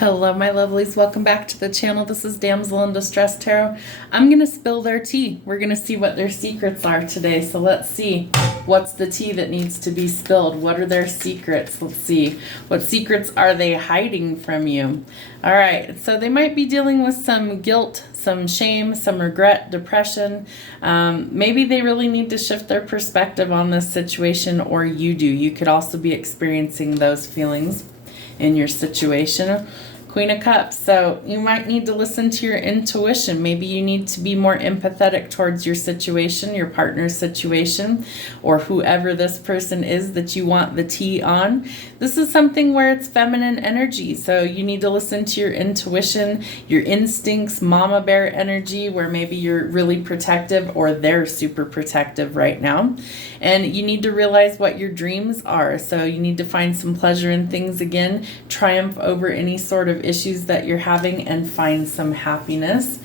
Hello, my lovelies. Welcome back to the channel. This is Damsel in Distress Tarot. I'm going to spill their tea. We're going to see what their secrets are today. So let's see. What's the tea that needs to be spilled? What are their secrets? Let's see. What secrets are they hiding from you? All right. So they might be dealing with some guilt, some shame, some regret, depression. Maybe they really need to shift their perspective on this situation, or you do. You could also be experiencing those feelings in your situation. Queen of Cups. So you might need to listen to your intuition. Maybe you need to be more empathetic towards your situation, your partner's situation, or whoever this person is that you want the tea on. This is something where it's feminine energy. So you need to listen to your intuition, your instincts, mama bear energy, where maybe you're really protective or they're super protective right now. And you need to realize what your dreams are. So you need to find some pleasure in things again, triumph over any sort of issues that you're having, and find some happiness.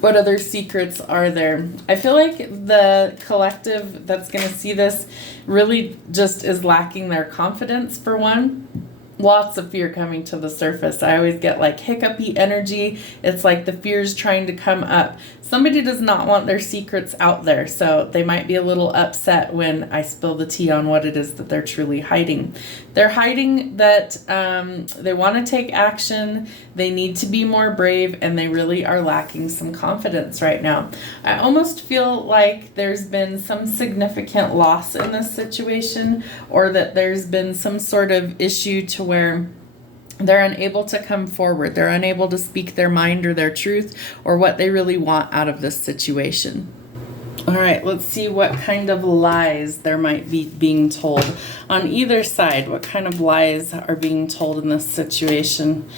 What other secrets are there? I feel like the collective that's going to see this really just is lacking their confidence, for one. Lots of fear coming to the surface. I always get like hiccupy energy. It's like the fear's trying to come up. Somebody does not want their secrets out there, so they might be a little upset when I spill the tea on what it is that they're truly hiding. They're hiding that they want to take action, they need to be more brave, and they really are lacking some confidence right now. I almost feel like there's been some significant loss in this situation, or that there's been some sort of issue to where they're unable to come forward. They're unable to speak their mind or their truth or what they really want out of this situation. All right, let's see what kind of lies there might be being told on either side. What kind of lies are being told in this situation?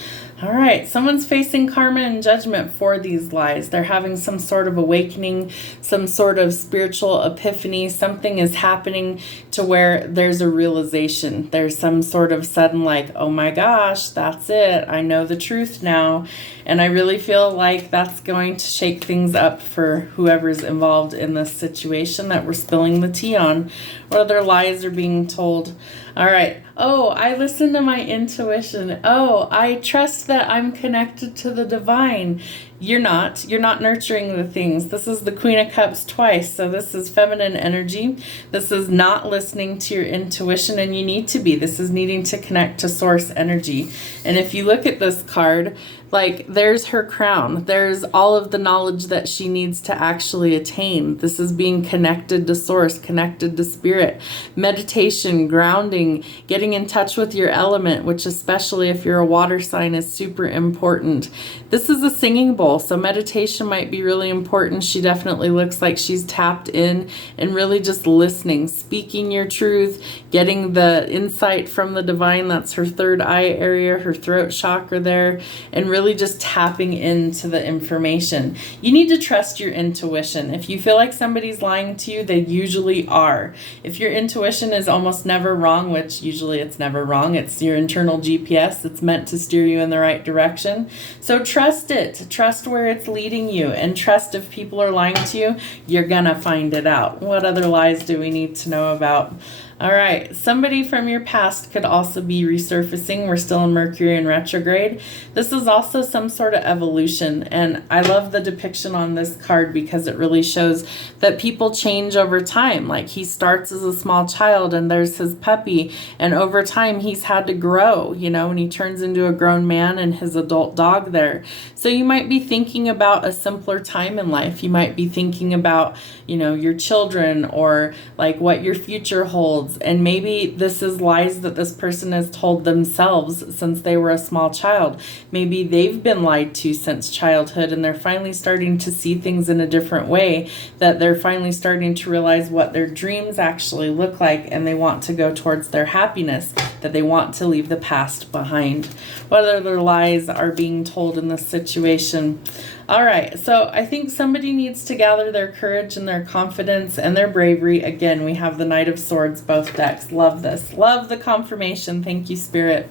All right, someone's facing karma and judgment for these lies. They're having some sort of awakening, some sort of spiritual epiphany. Something is happening to where there's a realization. There's some sort of sudden like, oh my gosh, that's it. I know the truth now. And I really feel like that's going to shake things up for whoever's involved in this situation that we're spilling the tea on. What other lies are being told? All right. Oh, I listen to my intuition. Oh, I trust that I'm connected to the divine. You're not nurturing the things. This is the Queen of Cups twice. So this is feminine energy. This is not listening to your intuition, and you need to be. This is needing to connect to source energy. And if you look at this card, like there's her crown. There's all of the knowledge that she needs to actually attain. This is being connected to source, connected to spirit. Meditation, grounding, getting in touch with your element, which especially if you're a water sign is super important. This is a singing bowl, so meditation might be really important. She definitely looks like she's tapped in and really just listening, speaking your truth, getting the insight from the divine. That's her third eye area, her throat chakra there, and really just tapping into the information. You need to trust your intuition. If you feel like somebody's lying to you, they usually are. If your intuition is almost never wrong, which usually it's never wrong, it's your internal GPS that's meant to steer you in the right direction. So trust it. Trust where it's leading you, and trust if people are lying to you, you're gonna find it out. What other lies do we need to know about? All right, somebody from your past could also be resurfacing. We're still in Mercury in retrograde. This is also some sort of evolution, and I love the depiction on this card because it really shows that people change over time. Like he starts as a small child and there's his puppy, and over time he's had to grow, you know, and he turns into a grown man and his adult dog there. So you might be thinking about a simpler time in life. You might be thinking about, you know, your children or like what your future holds. And maybe this is lies that this person has told themselves since they were a small child. Maybe they've been lied to since childhood, and they're finally starting to see things in a different way, that they're finally starting to realize what their dreams actually look like, and they want to go towards their happiness, that they want to leave the past behind. What other lies are being told in this situation? All right, so I think somebody needs to gather their courage and their confidence and their bravery. Again, we have the Knight of Swords, both decks. Love this. Love the confirmation. Thank you, Spirit.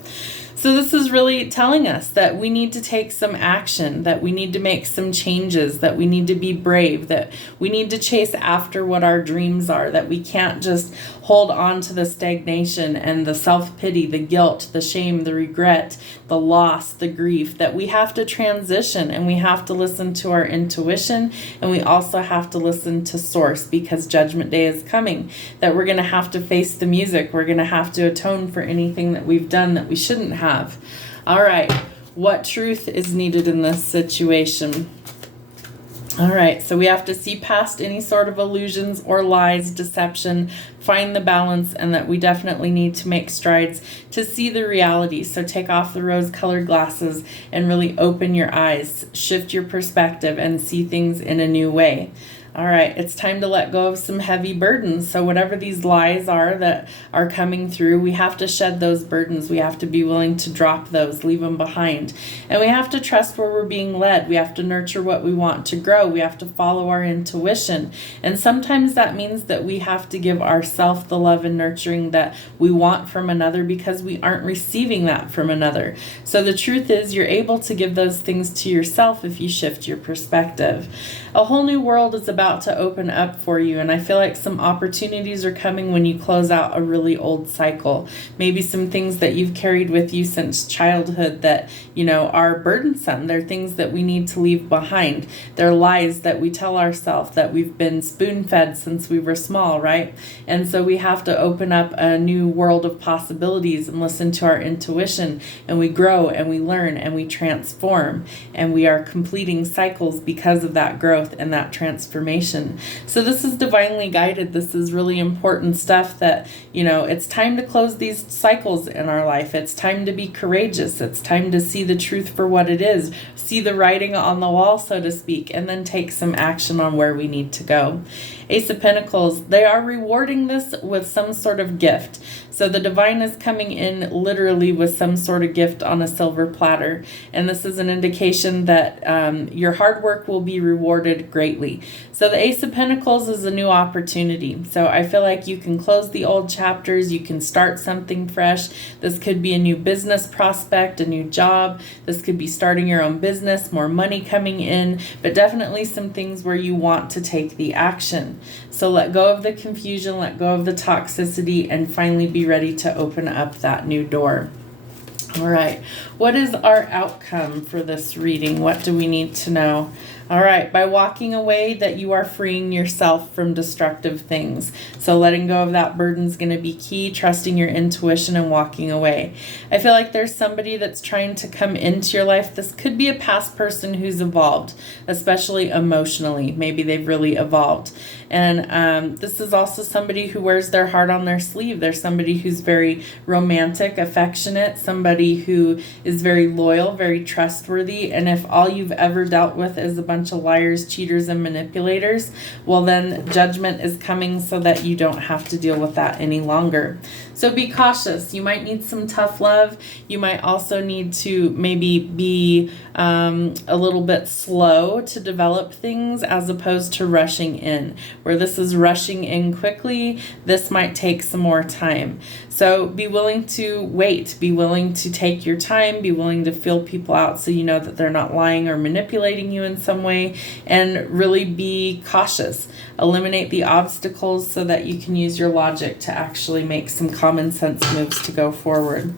So this is really telling us that we need to take some action, that we need to make some changes, that we need to be brave, that we need to chase after what our dreams are, that we can't just hold on to the stagnation and the self-pity, the guilt, the shame, the regret, the loss, the grief, that we have to transition and we have to listen to our intuition, and we also have to listen to Source, because Judgment Day is coming, that we're going to have to face the music. We're going to have to atone for anything that we've done that we shouldn't have. All right, what truth is needed in this situation? All right, so we have to see past any sort of illusions or lies, deception, find the balance, and that we definitely need to make strides to see the reality. So take off the rose-colored glasses and really open your eyes, shift your perspective, and see things in a new way. All right, it's time to let go of some heavy burdens. So whatever these lies are that are coming through, we have to shed those burdens. We have to be willing to drop those, leave them behind. And we have to trust where we're being led. We have to nurture what we want to grow. We have to follow our intuition. And sometimes that means that we have to give ourselves the love and nurturing that we want from another, because we aren't receiving that from another. So the truth is, you're able to give those things to yourself if you shift your perspective. A whole new world is about to open up for you, and I feel like some opportunities are coming when you close out a really old cycle. Maybe some things that you've carried with you since childhood that, are burdensome. They're things that we need to leave behind. They're lies that we tell ourselves, that we've been spoon-fed since we were small, right? And so we have to open up a new world of possibilities and listen to our intuition, and we grow and we learn and we transform, and we are completing cycles because of that growth and that transformation. So this is divinely guided. This is really important stuff that, it's time to close these cycles in our life. It's time to be courageous. It's time to see the truth for what it is, see the writing on the wall, so to speak, and then take some action on where we need to go. Ace of Pentacles, they are rewarding this with some sort of gift. So the divine is coming in literally with some sort of gift on a silver platter. And this is an indication that your hard work will be rewarded greatly. So the Ace of Pentacles is a new opportunity. So I feel like you can close the old chapters. You can start something fresh. This could be a new business prospect, a new job. This could be starting your own business, more money coming in, but definitely some things where you want to take the action. So let go of the confusion, let go of the toxicity, and finally be ready to open up that new door. All right, what is our outcome for this reading? What do we need to know? All right, by walking away, that you are freeing yourself from destructive things. So letting go of that burden is going to be key, trusting your intuition and walking away. I feel like there's somebody that's trying to come into your life. This could be a past person who's evolved, especially emotionally. Maybe they've really evolved. And this is also somebody who wears their heart on their sleeve. There's somebody who's very romantic, affectionate, somebody who is very loyal, very trustworthy. And if all you've ever dealt with is a bunch of liars, cheaters, and manipulators, well, then judgment is coming so that you don't have to deal with that any longer. So be cautious. You might need some tough love. You might also need to maybe be a little bit slow to develop things, as opposed to rushing in. Where this is rushing in quickly, this might take some more time. So be willing to wait. Be willing to take your time. Be willing to feel people out so you know that they're not lying or manipulating you in some way. And really be cautious. Eliminate the obstacles so that you can use your logic to actually make some common sense moves to go forward.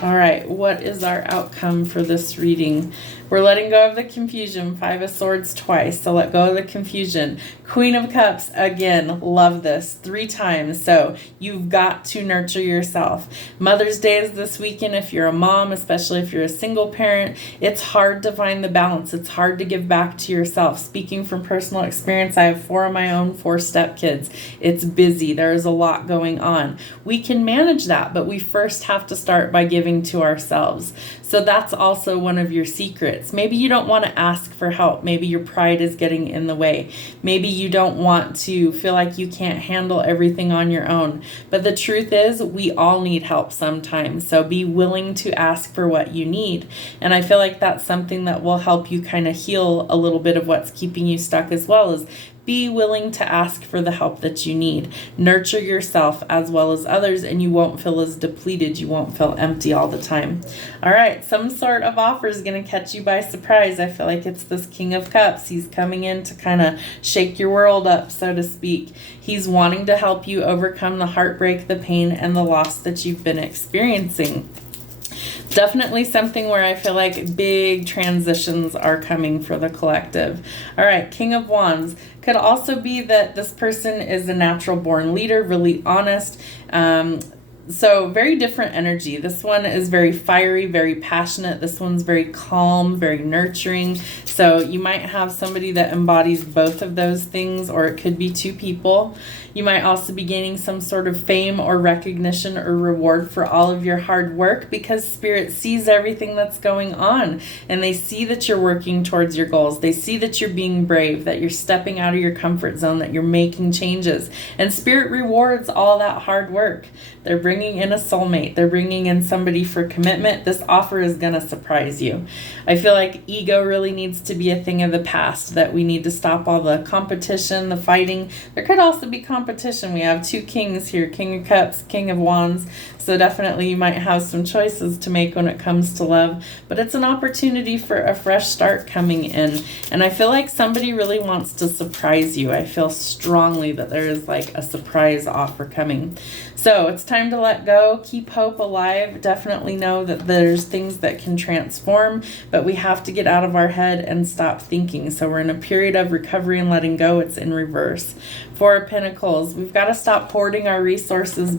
All right, what is our outcome for this reading? We're letting go of the confusion. 5 of Swords twice, so let go of the confusion. Queen of Cups, again, love this, 3 times. So you've got to nurture yourself. Mother's Day is this weekend. If you're a mom, especially if you're a single parent, it's hard to find the balance. It's hard to give back to yourself. Speaking from personal experience, I have 4 of my own 4 stepkids. It's busy. There's a lot going on. We can manage that, but we first have to start by giving to ourselves. So that's also one of your secrets. Maybe you don't want to ask for help. Maybe your pride is getting in the way. Maybe you don't want to feel like you can't handle everything on your own. But the truth is, we all need help sometimes. So be willing to ask for what you need. And I feel like that's something that will help you kind of heal a little bit of what's keeping you stuck as well, is Be willing to ask for the help that you need. Nurture yourself as well as others, and you won't feel as depleted. You won't feel empty all the time. All right, some sort of offer is going to catch you by surprise. I feel like it's this King of Cups. He's coming in to kind of shake your world up, so to speak. He's wanting to help you overcome the heartbreak, the pain, and the loss that you've been experiencing. Definitely something where I feel like big transitions are coming for the collective. All right, King of Wands. Could also be that this person is a natural born leader, really honest. So very different energy. This one is very fiery, very passionate. This one's very calm, very nurturing. So you might have somebody that embodies both of those things, or it could be two people. You might also be gaining some sort of fame or recognition or reward for all of your hard work, because Spirit sees everything that's going on, and they see that you're working towards your goals. They see that you're being brave, that you're stepping out of your comfort zone, that you're making changes, and Spirit rewards all that hard work. They're bringing in a soulmate. They're bringing in somebody for commitment. This offer is going to surprise you. I feel like ego really needs to be a thing of the past, that we need to stop all the competition, the fighting. There could also be competition. We have two kings here, King of Cups, King of Wands. So definitely you might have some choices to make when it comes to love, but it's an opportunity for a fresh start coming in. And I feel like somebody really wants to surprise you. I feel strongly that there is like a surprise offer coming. So it's time to let go, keep hope alive. Definitely know that there's things that can transform, but we have to get out of our head and stop thinking. So we're in a period of recovery and letting go. It's in reverse. Four of Pentacles. We've got to stop hoarding our resources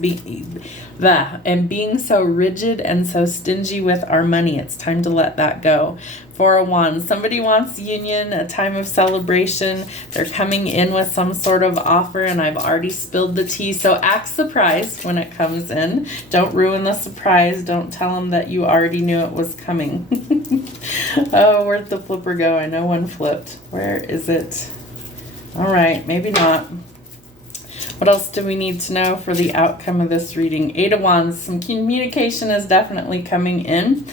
and being so rigid and so stingy with our money. It's time to let that go. Four of Wands. Somebody wants union, a time of celebration. They're coming in with some sort of offer, and I've already spilled the tea. So act surprised when it comes in. Don't ruin the surprise. Don't tell them that you already knew it was coming. Oh, where'd the flipper go? I know one flipped. Where is it? All right, maybe not. What else do we need to know for the outcome of this reading? Eight of Wands. Some communication is definitely coming in.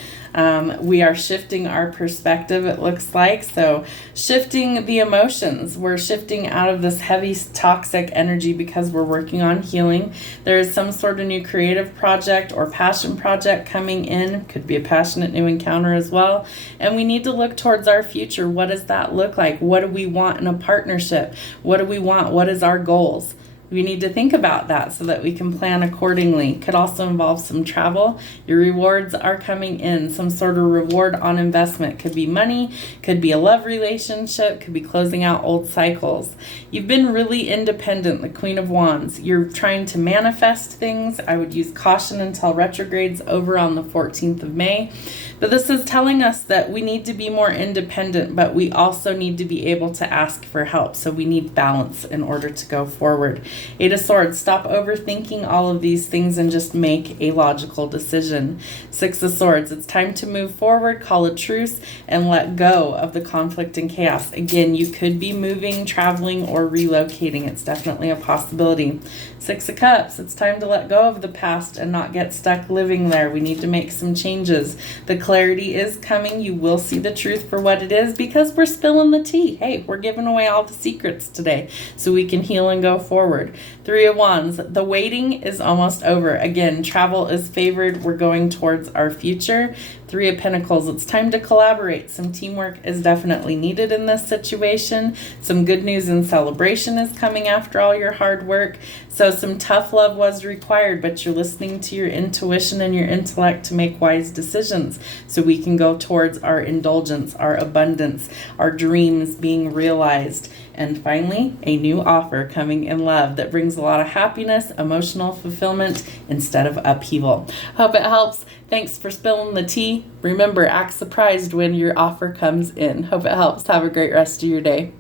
We are shifting our perspective, it looks like. So shifting the emotions. We're shifting out of this heavy toxic energy because we're working on healing. There is some sort of new creative project or passion project coming in. Could be a passionate new encounter as well. And we need to look towards our future. What does that look like? What do we want in a partnership? What do we want? What is our goals? We need to think about that so that we can plan accordingly. Could also involve some travel. Your rewards are coming in. Some sort of reward on investment. Could be money, could be a love relationship, could be closing out old cycles. You've been really independent, the Queen of Wands. You're trying to manifest things. I would use caution until retrograde's over on the 14th of May. But this is telling us that we need to be more independent, but we also need to be able to ask for help. So we need balance in order to go forward. Eight of Swords. Stop overthinking all of these things and just make a logical decision. Six of Swords. It's time to move forward, call a truce, and let go of the conflict and chaos. Again, you could be moving, traveling, or relocating. It's definitely a possibility. Six of Cups. It's time to let go of the past and not get stuck living there. We need to make some changes. The clarity is coming. You will see the truth for what it is because we're spilling the tea. Hey, we're giving away all the secrets today so we can heal and go forward. Three of Wands. The waiting is almost over. Again, travel is favored. We're going towards our future. Three of Pentacles. It's time to collaborate. Some teamwork is definitely needed in this situation. Some good news and celebration is coming after all your hard work. So some tough love was required, but you're listening to your intuition and your intellect to make wise decisions so we can go towards our indulgence, our abundance, our dreams being realized. And finally, a new offer coming in love that brings a lot of happiness, emotional fulfillment instead of upheaval. Hope it helps. Thanks for spilling the tea. Remember, act surprised when your offer comes in. Hope it helps. Have a great rest of your day.